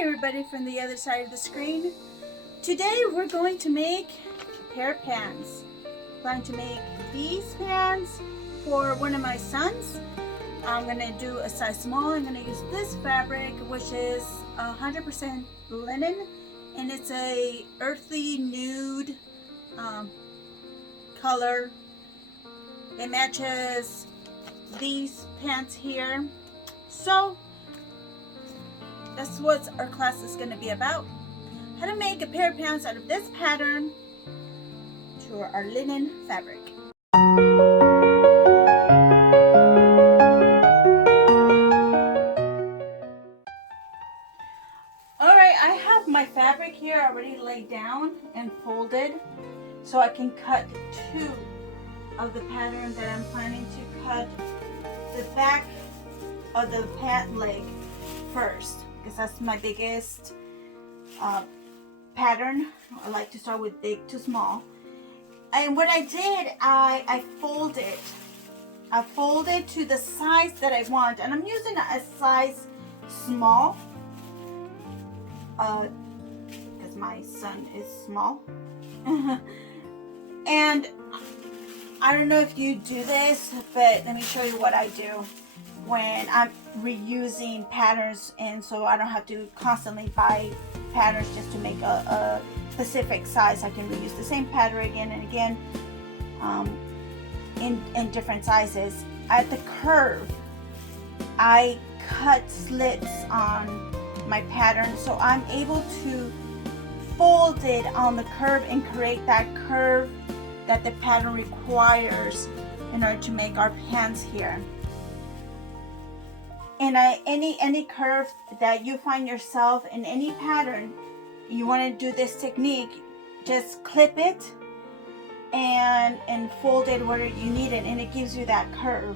Hi everybody from the other side of the screen. Today we're going to make a pair of pants. I'm going to make these pants for one of my sons. I'm going to do a size small. I'm going to use this fabric, which is 100% linen, and it's a earthy nude color. It matches these pants here. So that's what our class is going to be about. How to make a pair of pants out of this pattern to our linen fabric. Alright, I have my fabric here already laid down and folded, so I can cut two of the pattern that I'm planning to cut the back of the pant leg first, because that's my biggest pattern. I like to start with big to small. And what I did, I folded to the size that I want, and I'm using a size small because my son is small. And I don't know if you do this, but let me show you what I do when I'm reusing patterns, and so I don't have to constantly buy patterns just to make a specific size. I can reuse the same pattern again and again in different sizes. At the curve, I cut slits on my pattern, so I'm able to fold it on the curve and create that curve that the pattern requires in order to make our pants here. And any curve that you find yourself in any pattern, you want to do this technique, just clip it and fold it where you need it, and it gives you that curve.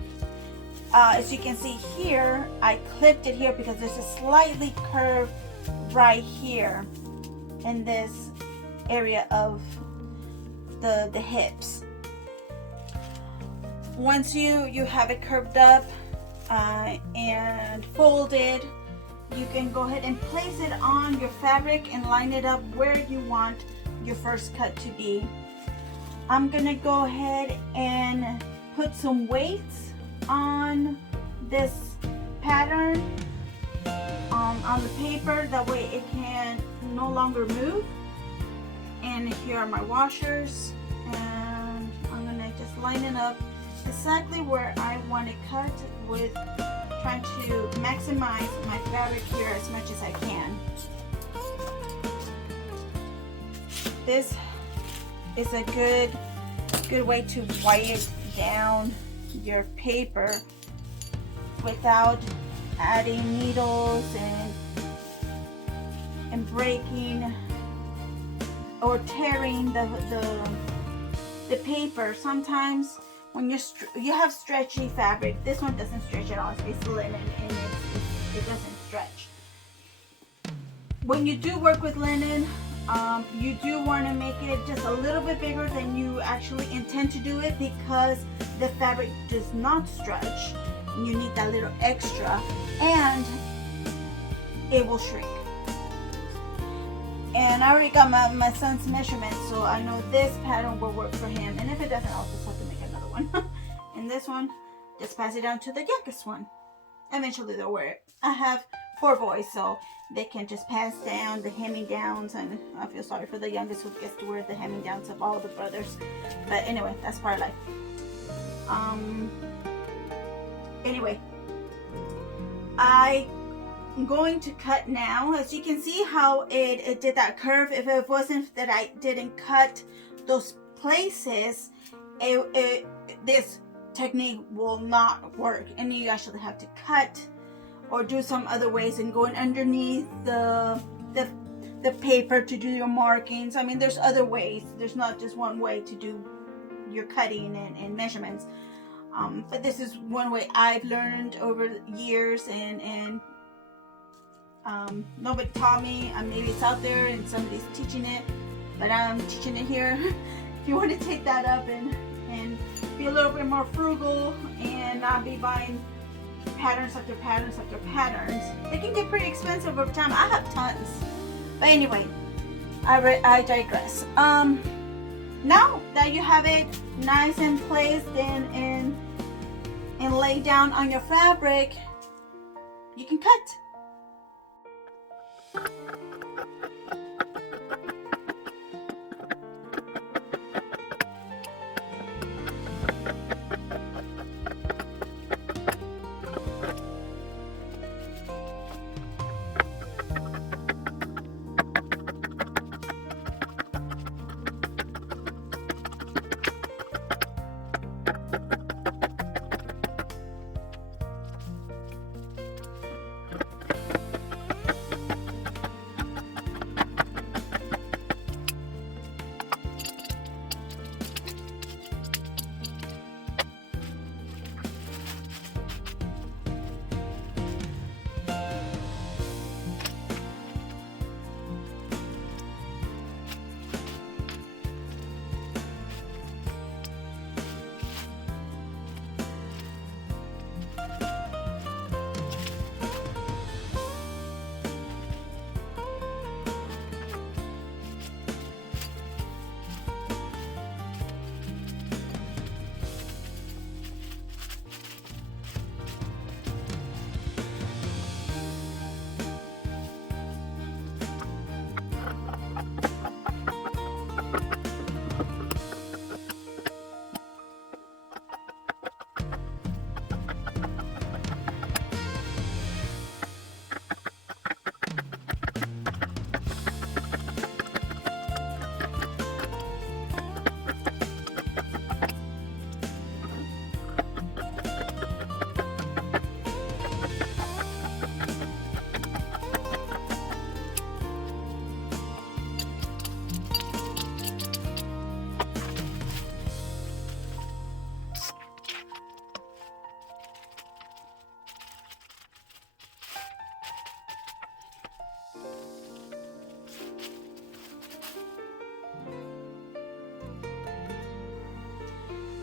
As you can see here, I clipped it here because there's a slightly curve right here in this area of the hips. Once you have it curved up and folded, you can go ahead and place it on your fabric and line it up where you want your first cut to be. I'm gonna go ahead and put some weights on this pattern on the paper, that way it can no longer move. And here are my washers, and I'm gonna just line it up exactly where I want it cut, with trying to maximize my fabric here as much as I can. This is a good way to weigh down your paper without adding needles and breaking or tearing the paper. Sometimes when you have stretchy fabric, this one doesn't stretch at all. It's linen and it doesn't stretch. When you do work with linen, you do want to make it just a little bit bigger than you actually intend to do it, because the fabric does not stretch. You need that little extra, and it will shrink. And I already got my son's measurements, so I know this pattern will work for him. And if it doesn't, I'll just have to make another one. And this one, just pass it down to the youngest one. Eventually they'll wear it. I have 4 boys, so they can just pass down the hand-me-downs, and I feel sorry for the youngest who gets to wear the hand-me-downs of all the brothers. But anyway, that's part of life. Anyway, I'm going to cut now. As you can see how it did that curve. If it wasn't that I didn't cut those places, this technique will not work, and you actually have to cut or do some other ways and going underneath the paper to do your markings. I mean, there's other ways. There's not just one way to do your cutting and measurements. But this is one way I've learned over years, and nobody taught me. Maybe it's out there and somebody's teaching it, but I'm teaching it here. If you want to take that up and be a little bit more frugal and not be buying patterns after patterns after patterns. They can get pretty expensive over time. I have tons. But anyway, I digress. Now that you have it nice and placed and laid down on your fabric, you can cut.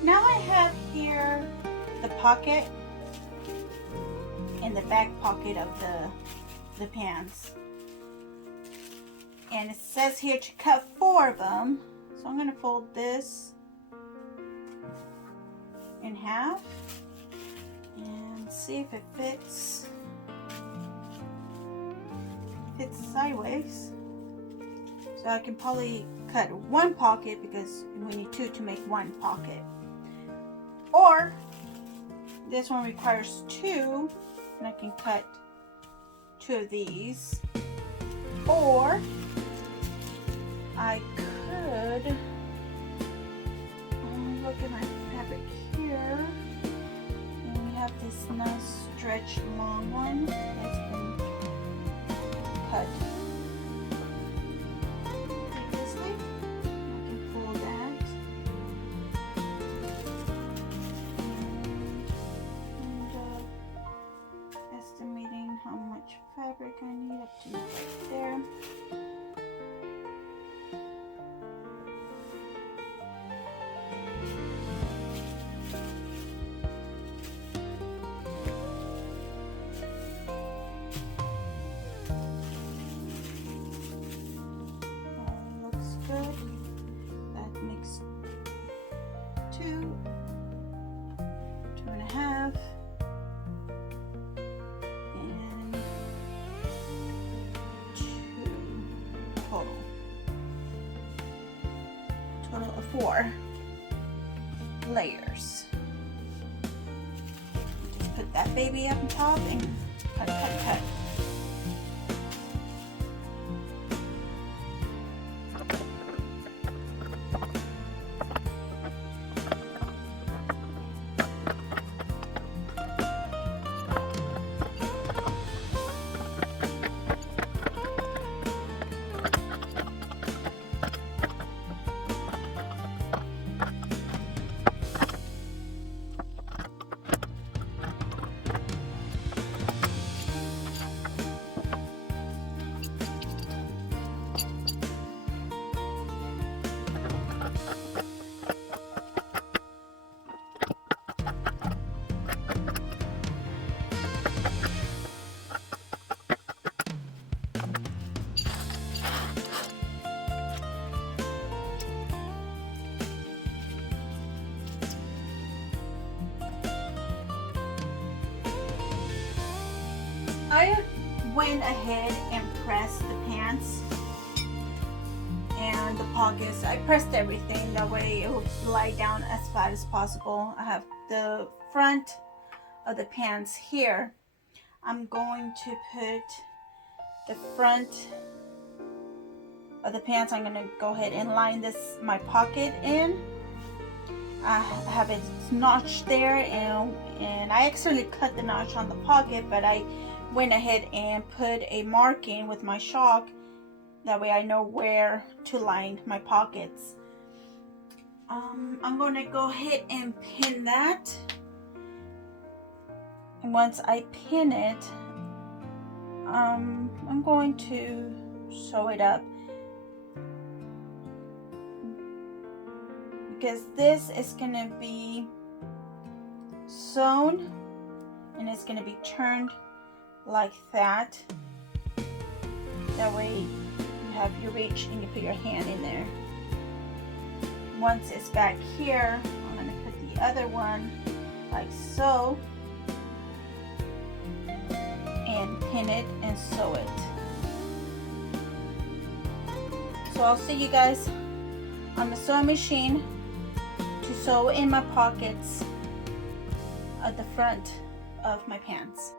Now I have here the pocket and the back pocket of the pants. And it says here to cut 4 of them. So I'm going to fold this in half and see if it fits sideways. So I can probably cut 1 pocket because we need 2 to make 1 pocket. Or this one requires 2 and I can cut 2 of these. Or I could look at my fabric here, and we have this nice stretch long one that's been cut previously. I can pull that and estimating how much fabric I need up to right there. Total of 4 layers. Just put that baby up on top and cut, cut, cut. went ahead and pressed the pants and the pockets. I pressed everything, that way it will lie down as flat as possible. I have the front of the pants here. I'm going to put the front of the pants, I'm going to go ahead and line my pocket in. I have it notched there, and I accidentally cut the notch on the pocket, but I went ahead and put a marking with my chalk. That way I know where to line my pockets. I'm going to go ahead and pin that. And once I pin it, I'm going to sew it up, because this is going to be sewn and it's going to be turned like that. That way you have your reach and you put your hand in there. Once it's back here, I'm going to put the other one like so and pin it and sew it. So I'll see you guys on the sewing machine to sew in my pockets at the front of my pants.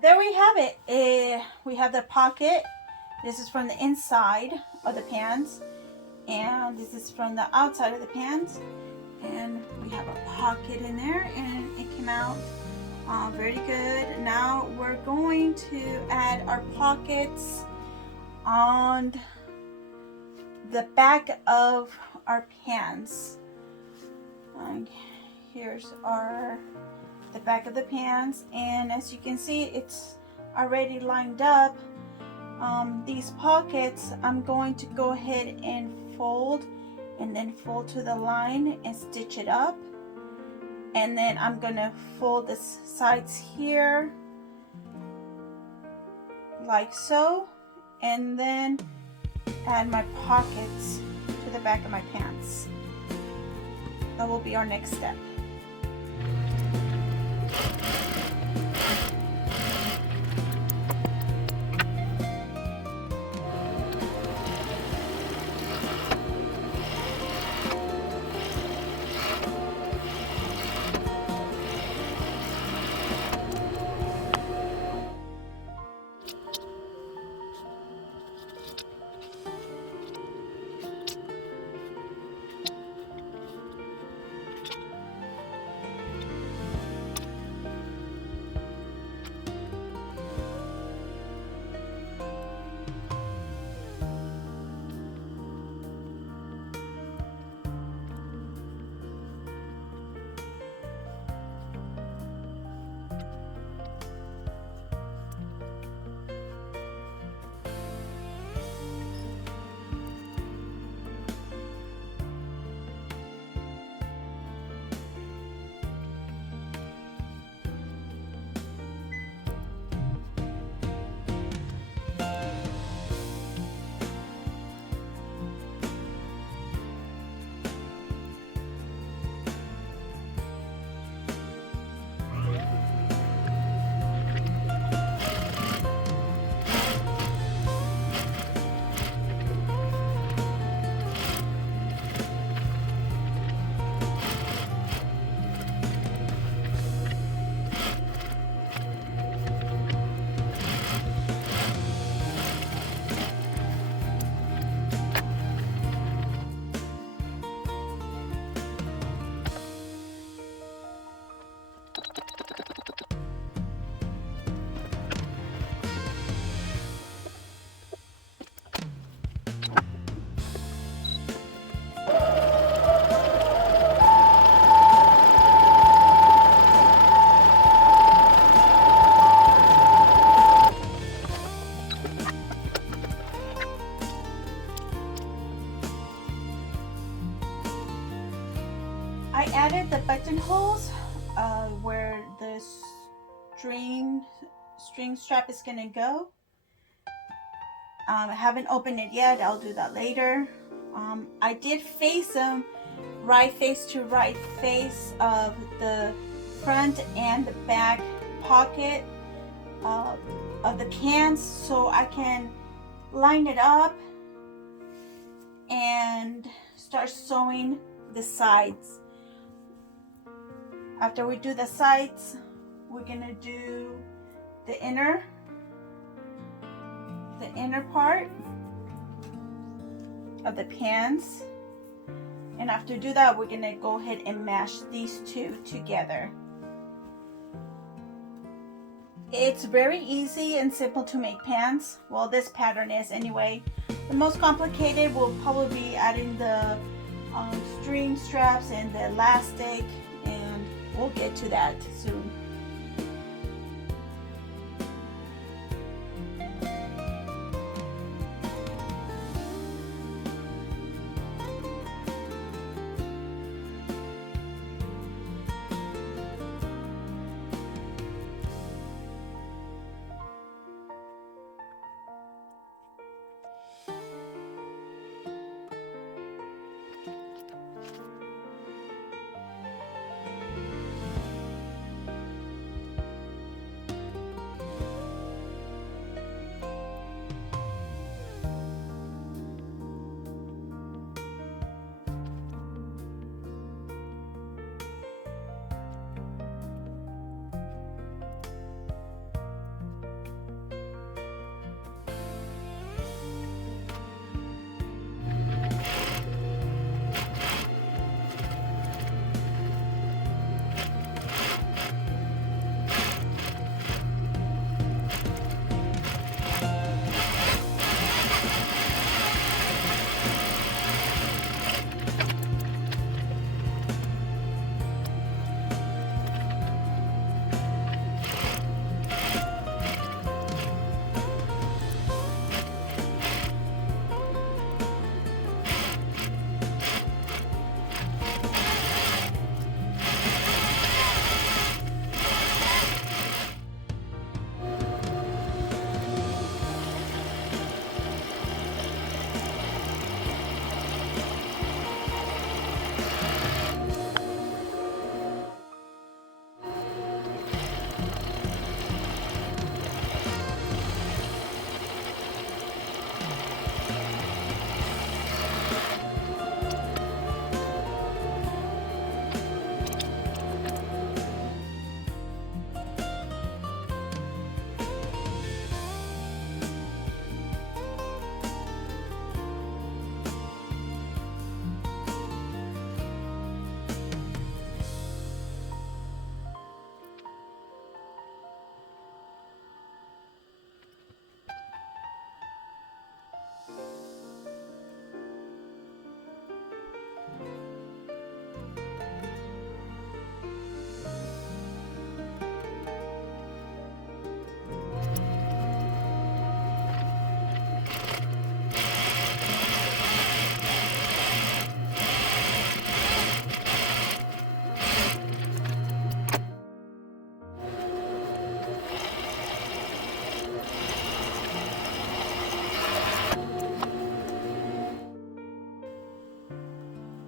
There we have it. We have the pocket. This is from the inside of the pants, and this is from the outside of the pants, and we have a pocket in there, and it came out very good. Now we're going to add our pockets on the back of our pants. Here's the back of the pants, and as you can see, it's already lined up. These pockets I'm going to go ahead and fold, and then fold to the line and stitch it up, and then I'm gonna fold the sides here like so, and then add my pockets to the back of my pants. That will be our next step. I added the buttonholes where the string strap is gonna go. I haven't opened it yet. I'll do that later. I did face them right face to right face of the front and the back pocket of the pants, so I can line it up and start sewing the sides. After we do the sides, we're gonna do the inner part of the pants, and after do that, we're gonna go ahead and mash these two together. It's very easy and simple to make pants. Well, this pattern is anyway. The most complicated will probably be adding the string straps and the elastic, and we'll get to that soon.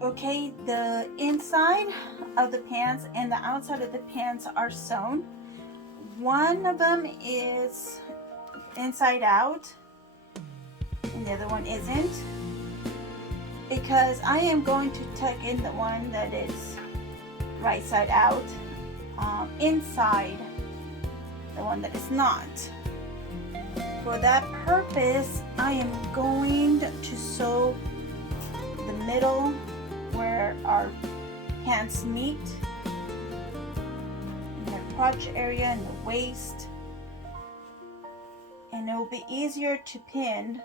Okay, the inside of the pants and the outside of the pants are sewn. One of them is inside out and the other one isn't, because I am going to tuck in the one that is right side out inside the one that is not. For that purpose, I am going to sew the middle where our pants meet, in the crotch area and the waist, and it will be easier to pin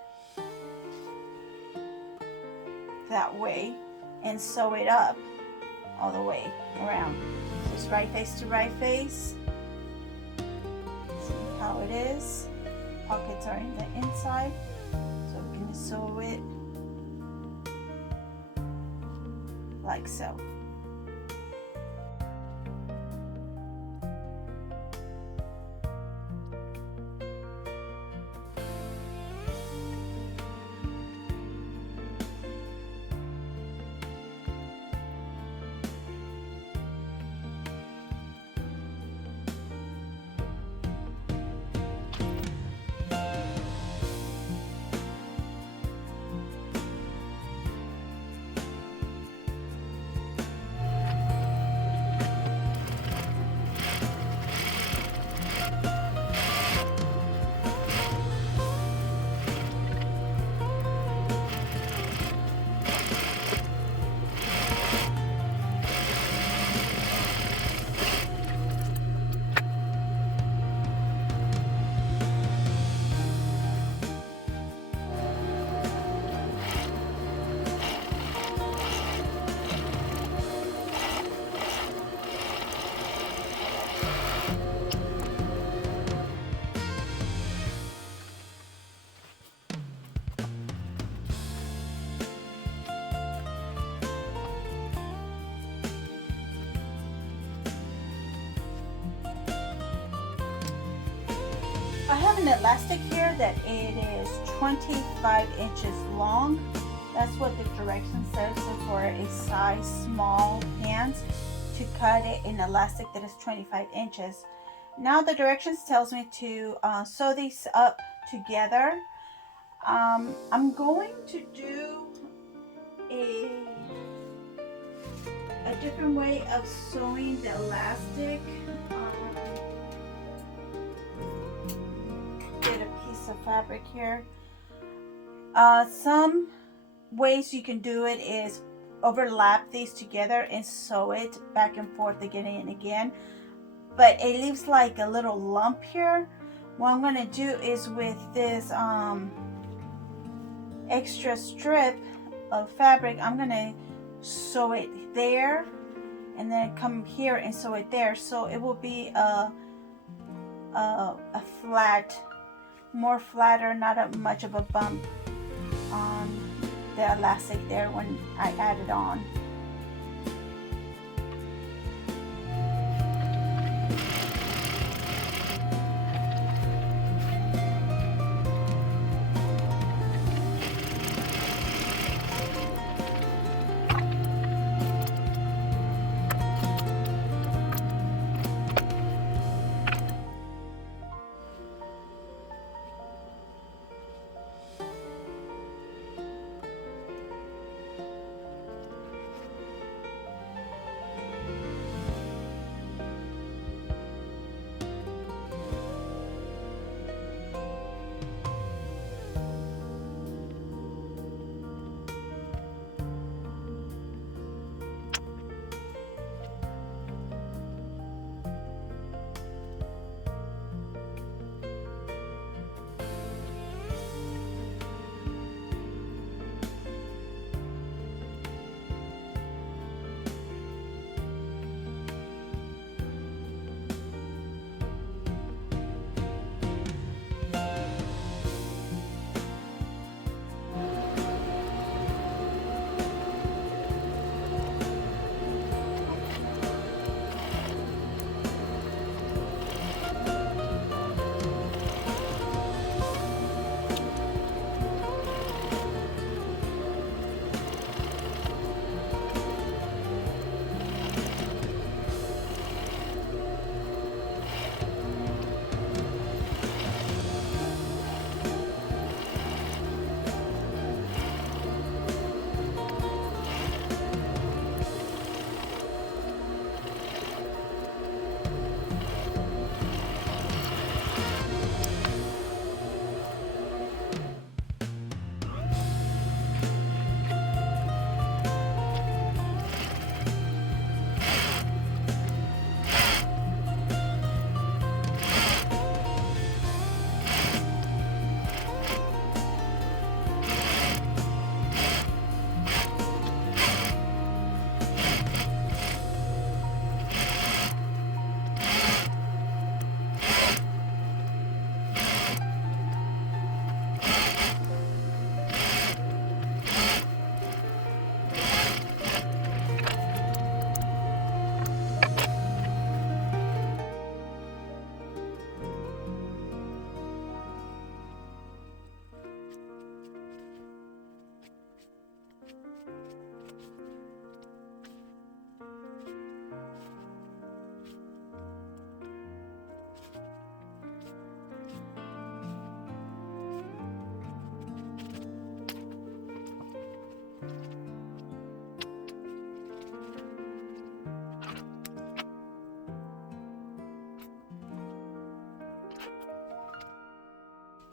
that way and sew it up all the way around. Just right face to right face. See how it is. Pockets are in the inside, so we're going to sew it like so. I have an elastic here that it is 25 inches long. That's what the direction says. So for a size small pants, to cut it in elastic that is 25 inches. Now the directions tells me to sew these up together. I'm going to do a different way of sewing the elastic. Get a piece of fabric here. Some ways you can do it is overlap these together and sew it back and forth again and again, but it leaves like a little lump here. What I'm going to do is with this extra strip of fabric, I'm going to sew it there and then come here and sew it there, so it will be a flat, more flatter, not much of a bump on the elastic there when I add it on.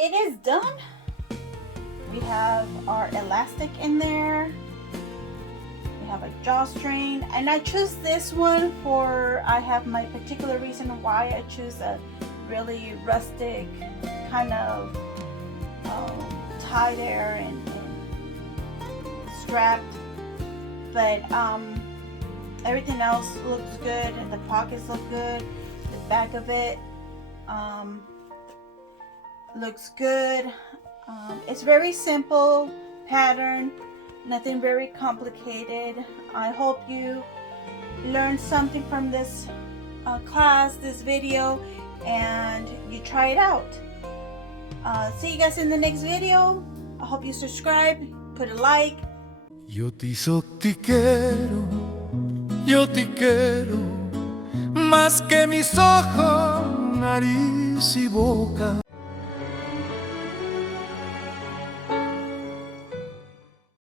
It is done. We have our elastic in there. We have a drawstring, and I choose this one for, I have my particular reason why I choose a really rustic kind of tie there and strapped, but everything else looks good, and the pockets look good. The back of it looks good. It's very simple pattern, nothing very complicated. I hope you learned something from this class, this video, and you try it out. See you guys in the next video. I hope you subscribe, put a like. Yo te quiero, yo te quiero, más que mis ojos, nariz y boca.